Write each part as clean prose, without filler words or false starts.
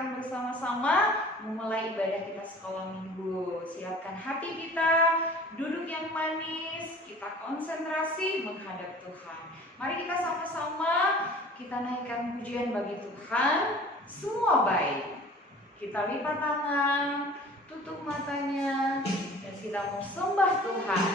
akan bersama-sama memulai ibadah kita sekolah minggu. Siapkan hati kita, duduk yang manis, kita konsentrasi menghadap Tuhan. Mari kita sama-sama kita naikkan pujian bagi Tuhan. Semua baik. Kita lipat tangan, tutup matanya, dan kita mau sembah Tuhan.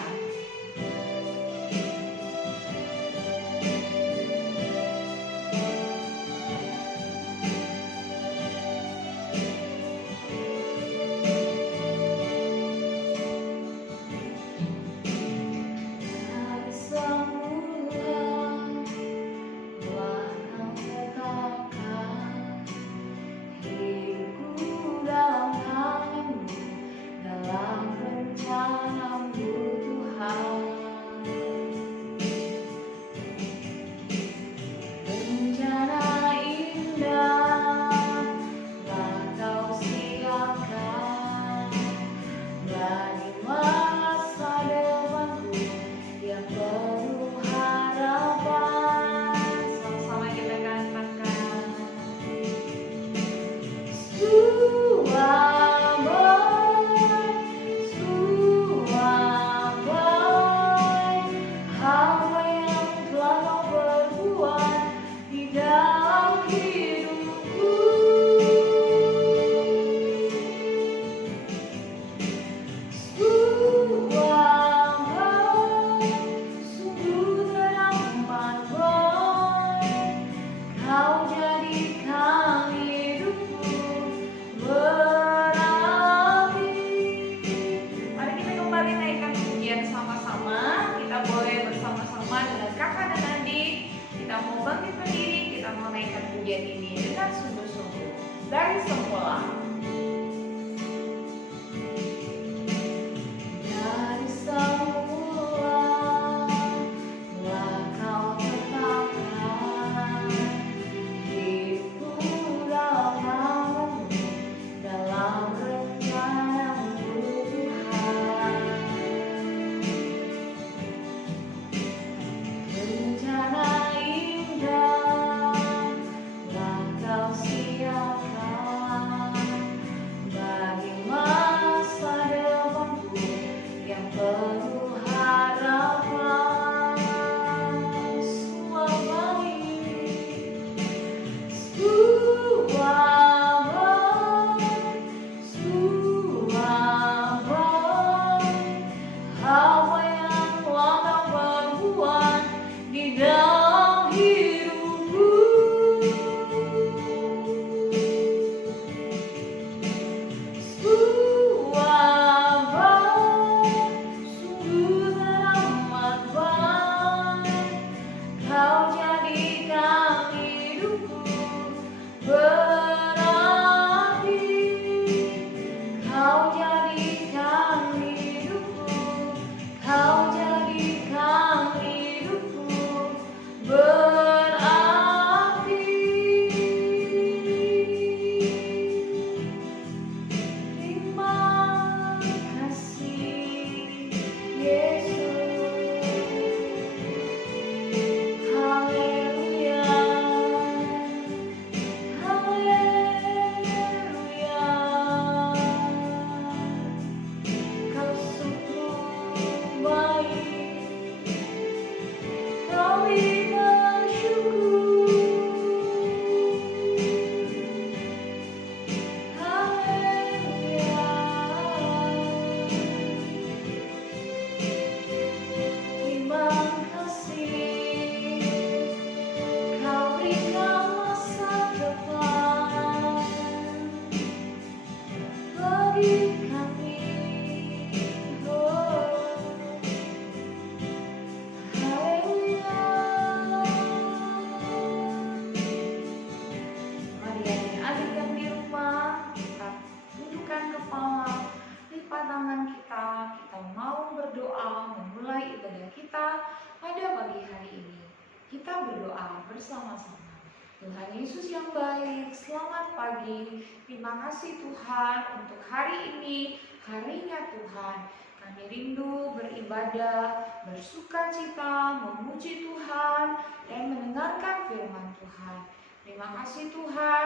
Bersama-sama. Tuhan Yesus yang baik, selamat pagi. Terima kasih Tuhan untuk hari ini, harinya Tuhan. Kami rindu beribadah, bersukacita, memuji Tuhan, dan mendengarkan firman Tuhan. Terima kasih Tuhan,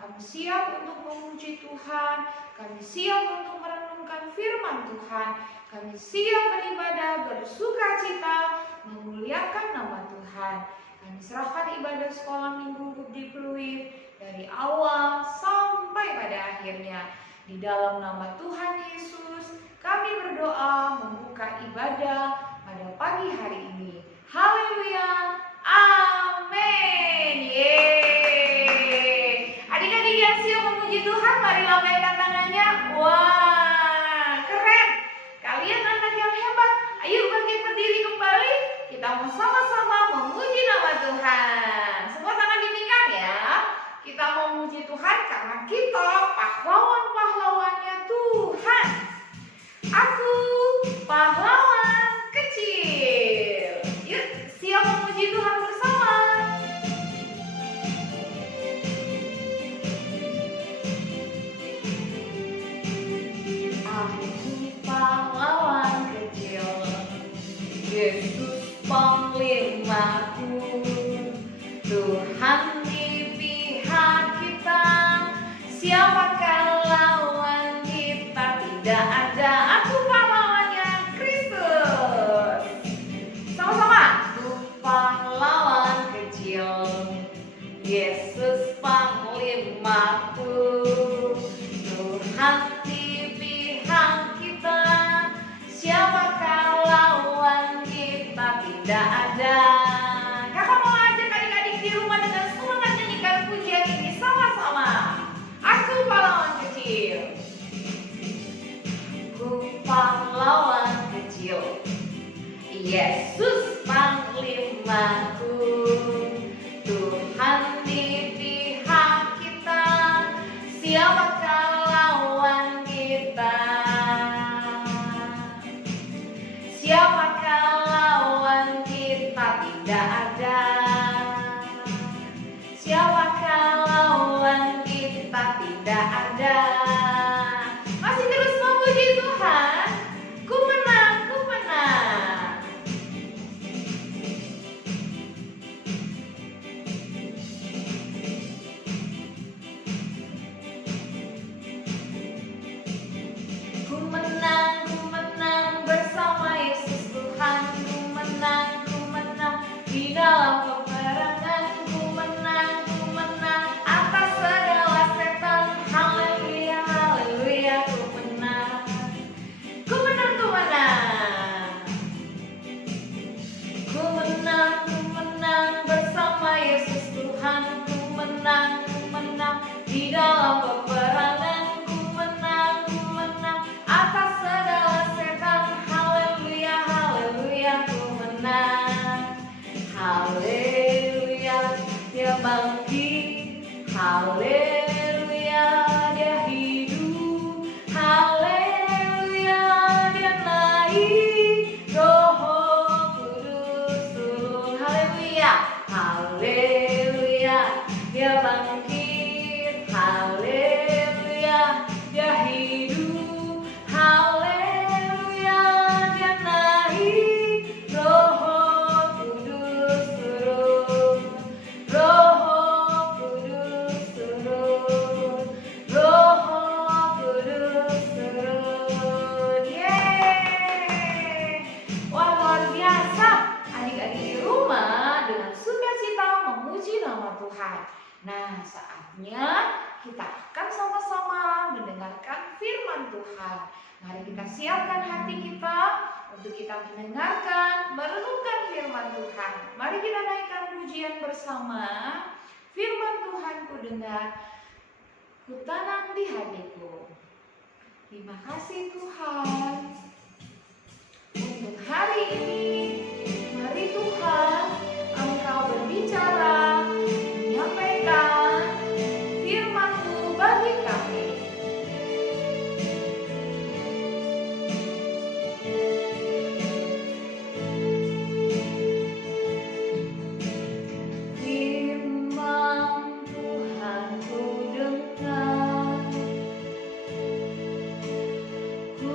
Kami siap untuk memuji Tuhan, kami siap untuk merenungkan firman Tuhan, kami siap beribadah, bersukacita, memuliakan nama Tuhan. Kami serahkan ibadah sekolah minggu di Pluit dari awal sampai pada akhirnya. Di dalam nama Tuhan Yesus, kami berdoa membuka ibadah pada pagi hari ini. Haleluya, amin. Yeay. Adik-adik yang siap memuji Tuhan, mari lambaikan tangannya. Wah, keren. Kalian anak yang hebat. Ayo bangkit berdiri kembali. Kita mau sama-sama memuji nama Tuhan. Semua tangan ditingkat ya. Kita mau memuji Tuhan karena kita pahlawan-pahlawannya Tuhan. Aku pahlawan kecil. Yuk, siap memuji Tuhan bersama. Aku pahlawan kecil, Yesus panglimaku, Tuhan di pihak kita. Siapakah lawan kita? Tidak ada. Aku pahlawannya Kristus. Sama-sama. Aku pahlawan kecil, Yesus panglimaku, Tuhan di pihak kita. Siapakah lawan kita? Tidak ada. Kakak mau ajak adik-adik di rumah dengan semangat nyanyikan pujian ini sama-sama. Aku pahlawan kecil. Aku pahlawan kecil, Yesus panglimaku, Tuhan di pihak kita. Siapakah lawan kita? Siapakah lawan kita? Tidak ada. Siapakah lawan kita? Tidak ada. Masih terus memuji Tuhan. Ku menang, ku menang. Ku menang bersama Yesus Tuhan. Ku menang di dalam peperangan. Ku menang atas segala setan. Haleluya, haleluya, ku menang. Ku menang. Ku menang bersama Yesus Tuhan. Ku menang di dalam peperangan. Ku menang atas segala setan. Haleluya, haleluya, ku menang. Haleluya, dia bangkit. Haleluya, dia hidup. Haleluya, dia naik. Roh Kudus turun. Haleluya, haleluya, dia bangkit. Haleluya, dia hidup. Haleluya, dia naik. Roh Kudus turun. Roh Kudus turun. Roh Kudus turun. Yeay. Wah, luar biasa. Adik-adik di rumah dengan sukacita memuji nama Tuhan. Nah, saatnya kita akan sama-sama mendengarkan firman Tuhan. Mari kita siapkan hati kita untuk kita mendengarkan, merenungkan firman Tuhan. Mari kita naikkan pujian bersama. Firman Tuhan ku dengar, ku tanam di hatiku. Terima kasih Tuhan untuk hari ini. Mari Tuhan, Engkau berbicara, menyampaikan firman-Mu bagi kami. Firman Tuhan ku dengar, ku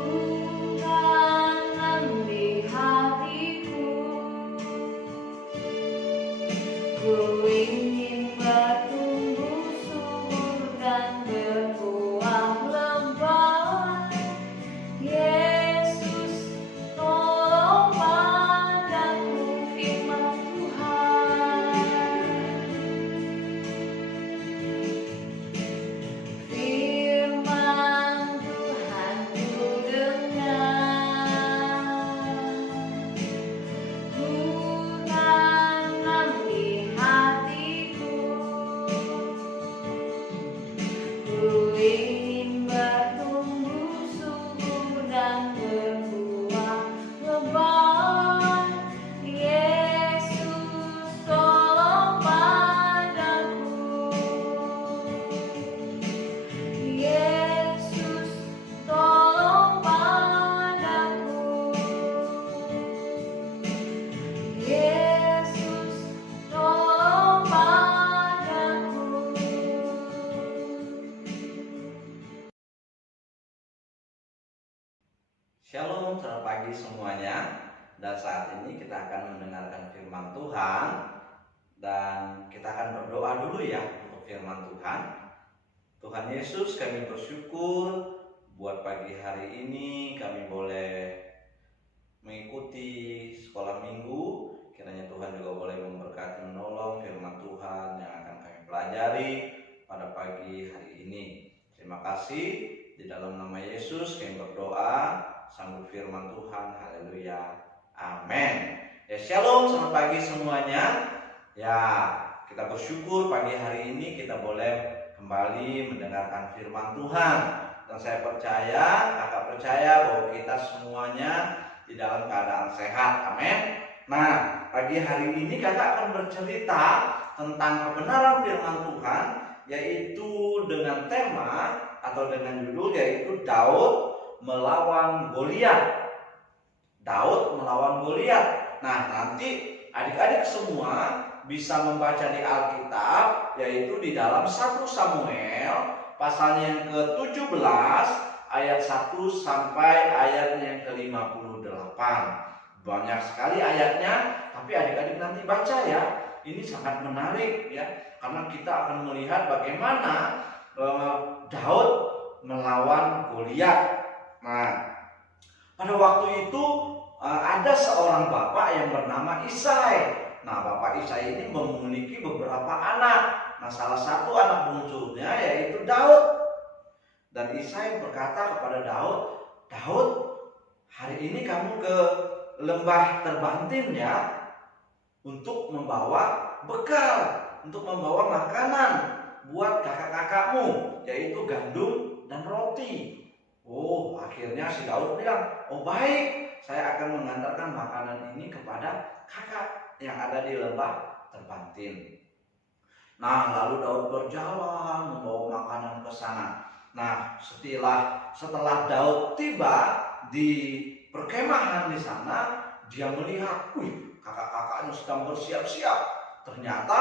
Shalom, selamat pagi semuanya. Dan saat ini kita akan mendengarkan firman Tuhan. Dan kita akan berdoa dulu ya untuk firman Tuhan. Tuhan Yesus, kami bersyukur buat pagi hari ini kami boleh mengikuti sekolah minggu. Kiranya Tuhan juga boleh memberkati menolong firman Tuhan yang akan kami pelajari pada pagi hari ini. Terima kasih. Di dalam nama Yesus kami berdoa, sambut firman Tuhan. Haleluya. Amin. Ya, shalom, selamat pagi semuanya. Ya, kita bersyukur pagi hari ini kita boleh kembali mendengarkan firman Tuhan. Dan saya percaya, kakak percaya bahwa kita semuanya di dalam keadaan sehat. Amin. Nah, pagi hari ini kakak akan bercerita tentang kebenaran firman Tuhan, yaitu dengan tema atau dengan judul yaitu Daud melawan Goliat. Daud melawan Goliat. Nah, nanti adik-adik semua bisa membaca di Alkitab, yaitu di dalam 1 Samuel pasalnya yang ke-17 ayat 1 sampai ayat yang ke-58. Banyak sekali ayatnya, tapi adik-adik nanti baca ya. Ini sangat menarik ya, karena kita akan melihat bagaimana Daud melawan Goliat. Nah, pada waktu itu ada seorang bapak yang bernama Isai. Nah, bapak Isai ini memiliki beberapa anak. Nah, salah satu anak bungsunya yaitu Daud. Dan Isai berkata kepada Daud, "Daud, hari ini kamu ke lembah Terbantin ya, untuk membawa bekal, untuk membawa makanan buat kakak-kakakmu, yaitu gandum dan roti." Oh, akhirnya si Daud bilang, "Oh baik, saya akan mengantarkan makanan ini kepada kakak yang ada di lembah Terbantin." Nah, lalu Daud berjalan membawa makanan ke sana. Nah, setelah Daud tiba di perkemahan di sana, dia melihat, kakak-kakaknya sedang bersiap-siap. Ternyata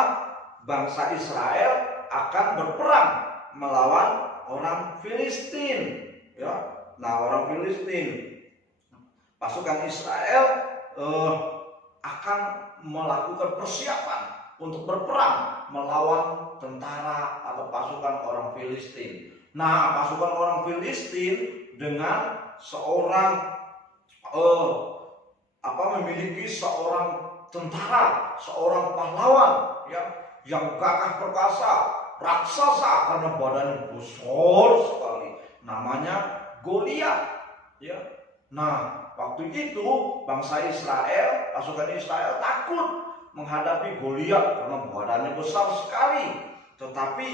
bangsa Israel akan berperang melawan orang Filistin. Ya, nah orang Filistin, pasukan Israel akan melakukan persiapan untuk berperang melawan tentara atau pasukan orang Filistin. Nah, pasukan orang Filistin dengan seorang memiliki seorang tentara, seorang pahlawan ya, yang gagah perkasa, raksasa karena badannya besar sekali. Namanya Goliat ya. Nah, waktu itu bangsa Israel, pasukan Israel takut menghadapi Goliat karena badannya besar sekali. Tetapi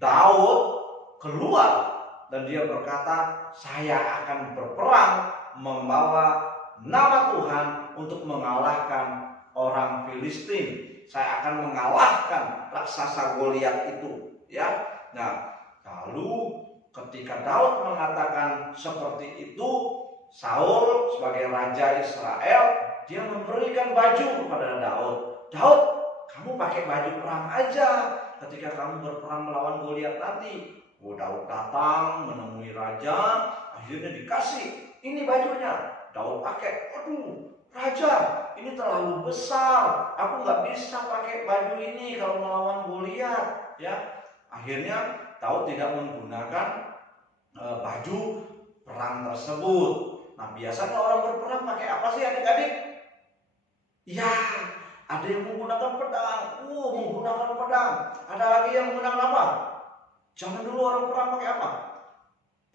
Daud keluar dan dia berkata, "Saya akan berperang membawa nama Tuhan untuk mengalahkan orang Filistin. Saya akan mengalahkan raksasa Goliat itu." Ya. Nah, lalu ketika Daud mengatakan seperti itu, Saul sebagai raja Israel, dia memberikan baju kepada Daud. "Daud, kamu pakai baju perang aja ketika kamu berperang melawan Goliat nanti." Daud datang menemui raja, akhirnya dikasih ini bajunya. Daud pakai. "Aduh, raja, ini terlalu besar. Aku nggak bisa pakai baju ini kalau melawan Goliat." Ya, akhirnya Daud tidak menggunakan baju perang tersebut. Nah, biasanya orang berperang pakai apa sih adik-adik? Ya, ada yang menggunakan pedang. Menggunakan pedang. Ada lagi yang menggunakan apa? Zaman dulu orang perang pakai apa?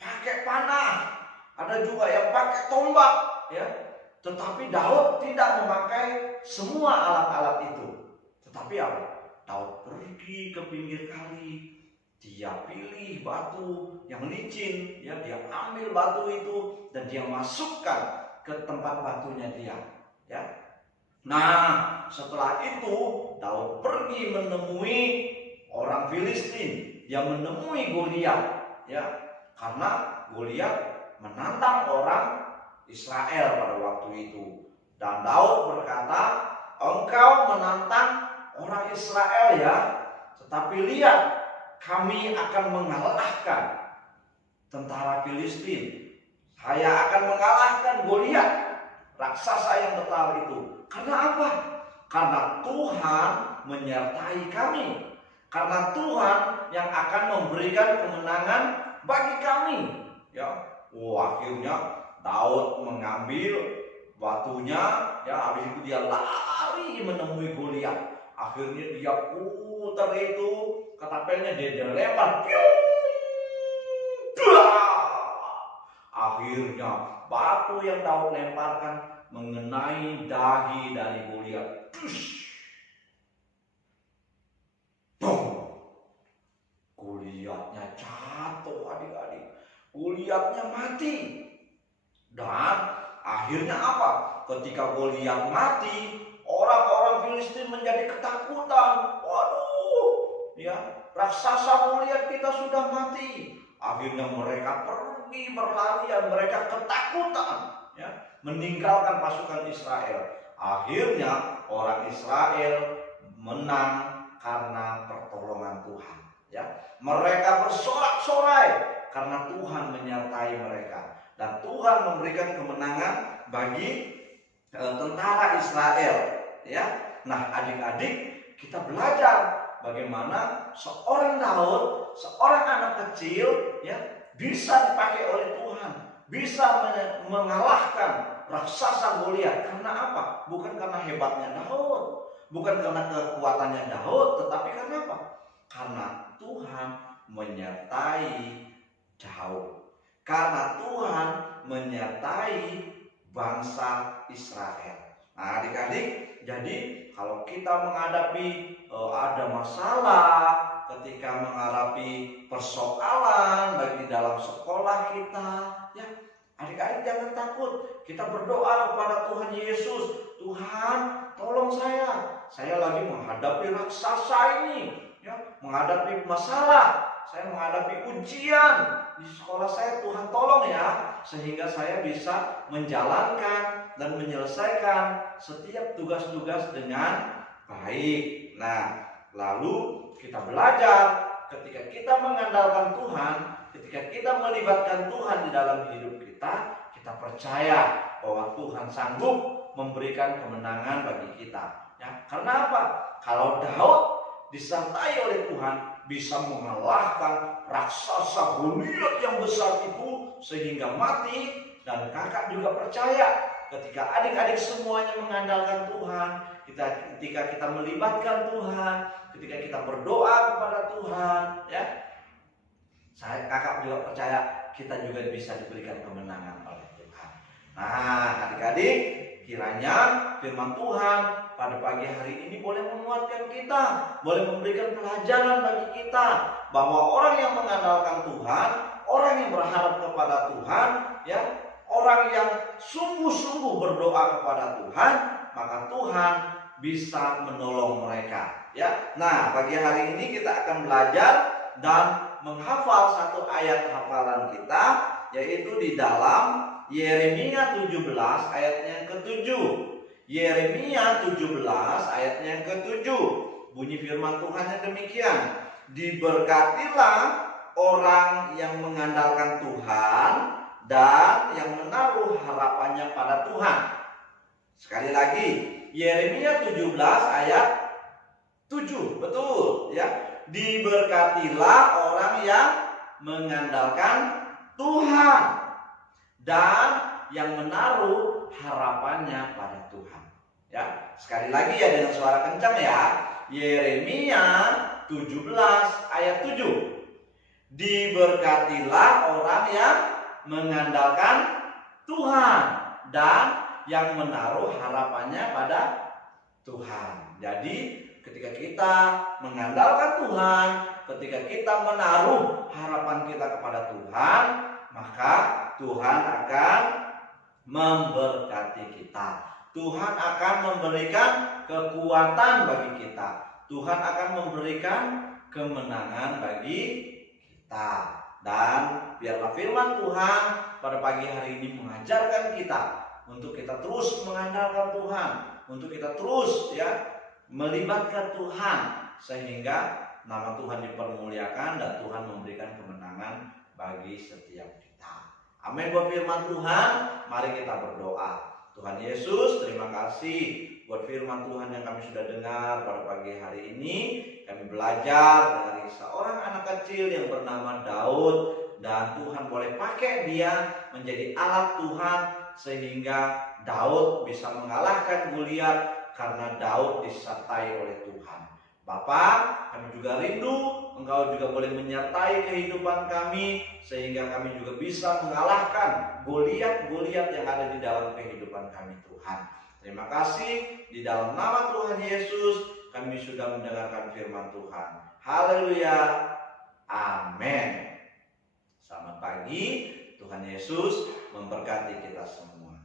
Pakai panah. Ada juga yang pakai tombak. Ya. Tetapi Daud tidak memakai semua alat-alat itu. Tetapi apa? Daud pergi ke pinggir kali. Dia pilih batu yang licin, ya, dia ambil batu itu dan dia masukkan ke tempat batunya dia, ya. Nah, setelah itu Daud pergi menemui orang Filistin. Dia menemui Goliat, ya, karena Goliat menantang orang Israel pada waktu itu. Dan Daud berkata, "Engkau menantang orang Israel ya, tetapi lihat, kami akan mengalahkan tentara Filistin." Saya akan mengalahkan Goliat, raksasa yang besar itu. Karena apa? Karena Tuhan menyertai kami. Karena Tuhan yang akan memberikan kemenangan bagi kami. Ya, akhirnya Daud mengambil batunya, ya, habis itu dia lari menemui Goliat. Akhirnya dia putar itu ketapelnya, dia lempar. Akhirnya batu yang Daud lemparkan mengenai dahi dari Goliat. Goliatnya jatuh, adik-adik. Goliatnya mati. Dan akhirnya apa? Ketika Goliat mati, orang-orang Filistin menjadi ketakutan. Waduh, ya, raksasa Goliat kita sudah mati. Akhirnya mereka pergi berlarian, mereka ketakutan, ya, meninggalkan pasukan Israel. Akhirnya orang Israel menang karena pertolongan Tuhan. Ya, mereka bersorak-sorai karena Tuhan menyertai mereka. Dan Tuhan memberikan kemenangan bagi tentara Israel. Ya, nah adik-adik, kita belajar bagaimana seorang Daud, seorang anak kecil, ya, bisa dipakai oleh Tuhan, bisa mengalahkan raksasa Goliat. Karena apa? Bukan karena hebatnya Daud, bukan karena kekuatannya Daud, tetapi karena apa? Karena Tuhan menyertai Daud. Karena Tuhan menyertai bangsa Israel. Nah, adik-adik, jadi kalau kita menghadapi ada masalah, ketika menghadapi persoalan baik di dalam sekolah kita, ya, adik-adik jangan takut. Kita berdoa kepada Tuhan Yesus. Tuhan, tolong saya lagi menghadapi raksasa ini, ya, menghadapi masalah, saya menghadapi ujian di sekolah saya. Tuhan tolong ya, sehingga saya bisa menjalankan dan menyelesaikan setiap tugas-tugas dengan baik. Nah, lalu kita belajar ketika kita mengandalkan Tuhan, ketika kita melibatkan Tuhan di dalam hidup kita, kita percaya bahwa Tuhan sanggup memberikan kemenangan bagi kita. Ya, karena apa? Kalau Daud disertai oleh Tuhan, bisa mengalahkan raksasa Goliat yang besar itu sehingga mati. Dan kakak juga percaya ketika adik-adik semuanya mengandalkan Tuhan, ketika kita melibatkan Tuhan, ketika kita berdoa kepada Tuhan, ya, kakak juga percaya kita juga bisa diberikan kemenangan oleh Tuhan. Nah, adik-adik, kiranya firman Tuhan pada pagi hari ini boleh menguatkan kita, boleh memberikan pelajaran bagi kita bahwa orang yang mengandalkan Tuhan, orang yang berharap kepada Tuhan, ya, orang yang sungguh-sungguh berdoa kepada Tuhan, maka Tuhan bisa menolong mereka. Ya, nah pagi hari ini kita akan belajar dan menghafal satu ayat hafalan kita, yaitu di dalam Yeremia 17 ayatnya yang ke-7. Yeremia 17 ayatnya yang ke-7. Bunyi firman Tuhan yang demikian. Diberkatilah orang yang mengandalkan Tuhan dan yang menaruh harapannya pada Tuhan. Sekali lagi, Yeremia 17 ayat 7. Betul, ya. Diberkatilah orang yang mengandalkan Tuhan dan yang menaruh harapannya pada Tuhan. Ya, sekali lagi ya dengan suara kencang ya. Yeremia 17 ayat 7. Diberkatilah orang yang mengandalkan Tuhan dan yang menaruh harapannya pada Tuhan. Jadi ketika kita mengandalkan Tuhan, ketika kita menaruh harapan kita kepada Tuhan, maka Tuhan akan memberkati kita. Tuhan akan memberikan kekuatan bagi kita. Tuhan akan memberikan kemenangan bagi kita. Dan biarlah firman Tuhan pada pagi hari ini mengajarkan kita untuk kita terus mengandalkan Tuhan, untuk kita terus, ya, melibatkan Tuhan sehingga nama Tuhan dipermuliakan dan Tuhan memberikan kemenangan bagi setiap kita. Amin buat firman Tuhan. Mari kita berdoa. Tuhan Yesus, terima kasih buat firman Tuhan yang kami sudah dengar pada pagi hari ini. Kami belajar dari seorang anak kecil yang bernama Daud, dan Tuhan boleh pakai dia menjadi alat Tuhan sehingga Daud bisa mengalahkan Goliat karena Daud disertai oleh Tuhan. Bapa, kami juga rindu Engkau juga boleh menyertai kehidupan kami sehingga kami juga bisa mengalahkan Goliat-Goliat yang ada di dalam kehidupan kami, Tuhan. Terima kasih, di dalam nama Tuhan Yesus kami sudah mendengarkan firman Tuhan. Haleluya. Amin. Selamat pagi. Tuhan Yesus memberkati kita semua.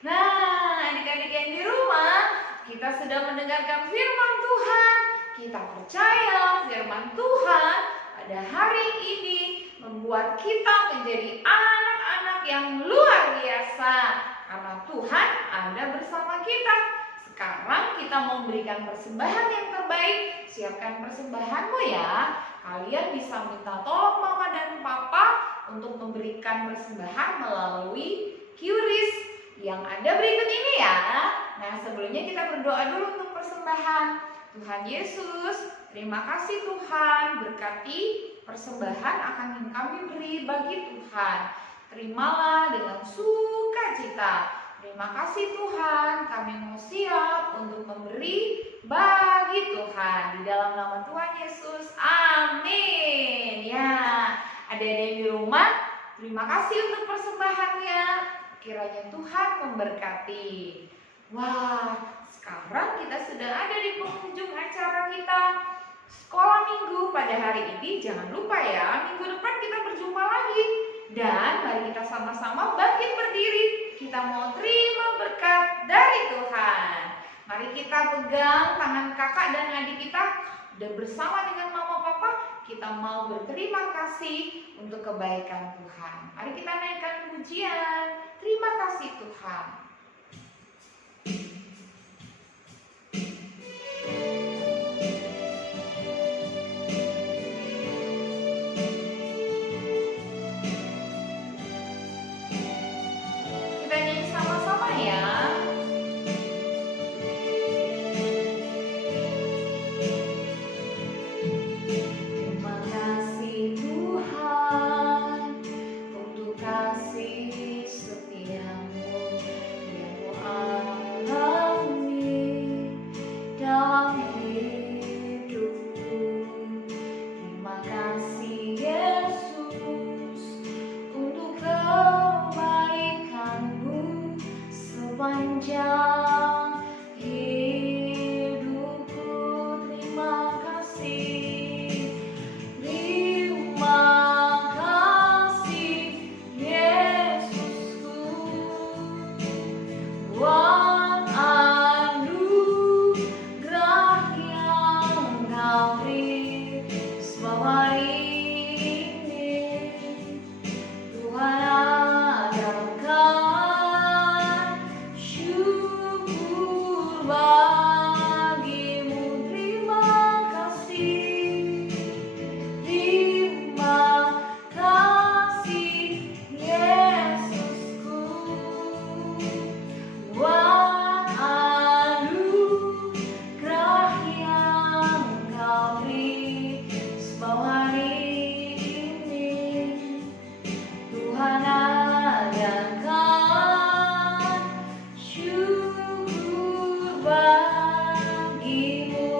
Nah, adik-adik yang di rumah, kita sudah mendengarkan firman Tuhan. Kita percaya firman Tuhan pada hari ini membuat kita menjadi anak-anak yang luar biasa. Karena Tuhan ada bersama kita. Sekarang kita mau memberikan persembahan yang terbaik. Siapkan persembahanmu ya. Kalian bisa minta tolong mama dan papa untuk memberikan persembahan melalui QRIS yang ada berikut ini ya. Nah, sebelumnya kita berdoa dulu untuk persembahan. Tuhan Yesus, terima kasih Tuhan, berkati persembahan akan yang kami beri bagi Tuhan. Terimalah dengan sukacita. Terima kasih Tuhan, kami mau siap untuk memberi bagi Tuhan. Di dalam nama Tuhan Yesus, amin. Ya, adik-adik di rumah, terima kasih untuk persembahannya. Kiranya Tuhan memberkati. Wah, sekarang kita sudah ada di penghujung acara kita Sekolah Minggu pada hari ini. Jangan lupa ya, minggu depan kita berjumpa lagi. Dan mari kita sama-sama bangkit berdiri. Kita mau terima berkat dari Tuhan. Mari kita pegang tangan kakak dan adik kita, dan bersama dengan mama papa kita mau berterima kasih untuk kebaikan Tuhan. Mari kita naikkan pujian. Terima kasih Tuhan. Kita nyanyi sama-sama ya. Terima kasih Tuhan untuk kasih setiamu yang Ku alami dalam hidupku. Terima kasih Yesus untuk kebaikan-Mu sepanjang hidupku. Terima kasih, terima kasih Yesusku, buat anugerah yang Kau beri selama ini. Tuhan adakan syukur bagimu. Terima kasih, terima kasih Yesusku, buat anugerah yang Kau beri selama ini. Tuhan adakan syukur bagimu.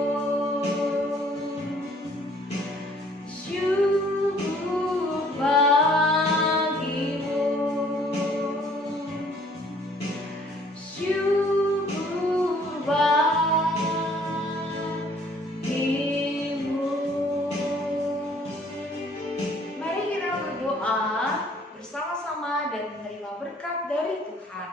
Syukur bagimu. Syukur bagimu. Mari kita berdoa bersama-sama dan menerima berkat dari Tuhan.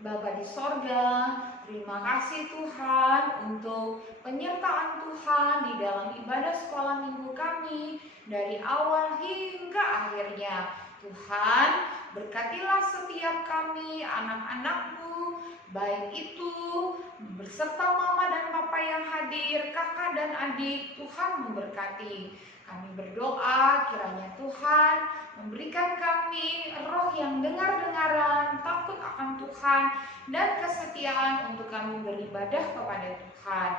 Bapa di sorga, terima kasih Tuhan untuk penyertaan Tuhan di dalam ibadah sekolah minggu kami dari awal hingga akhirnya. Tuhan, berkatilah setiap kami, anak-anak-Mu, baik itu beserta mama dan papa yang hadir, kakak dan adik. Tuhan memberkati. Kami berdoa kiranya Tuhan memberikan kami roh yang dengar-dengaran, takut akan Tuhan, dan kesetiaan untuk kami beribadah kepada Tuhan.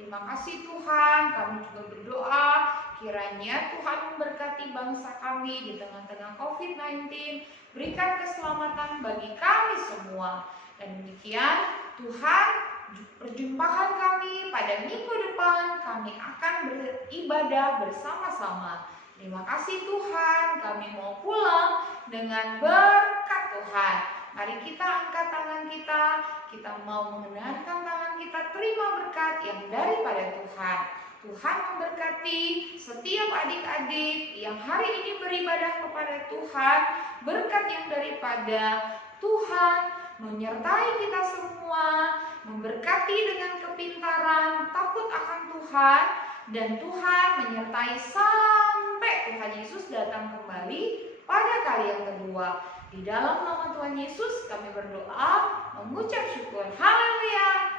Terima kasih Tuhan, kami juga berdoa kiranya Tuhan memberkati bangsa kami di tengah-tengah COVID-19, berikan keselamatan bagi kami semua. Dan demikian Tuhan, perjumpaan kami pada minggu depan, kami akan beribadah bersama-sama. Terima kasih Tuhan, kami mau pulang dengan berkat Tuhan. Mari kita angkat tangan kita mau mengenarkan tangan kita, terima berkat yang daripada Tuhan. Tuhan memberkati setiap adik-adik yang hari ini beribadah kepada Tuhan. Berkat yang daripada Tuhan menyertai kita semua, memberkati dengan kepintaran, takut akan Tuhan, dan Tuhan menyertai sampai Tuhan Yesus datang kembali pada kali yang kedua. Di dalam nama Tuhan Yesus kami berdoa, mengucap syukur. Haleluya.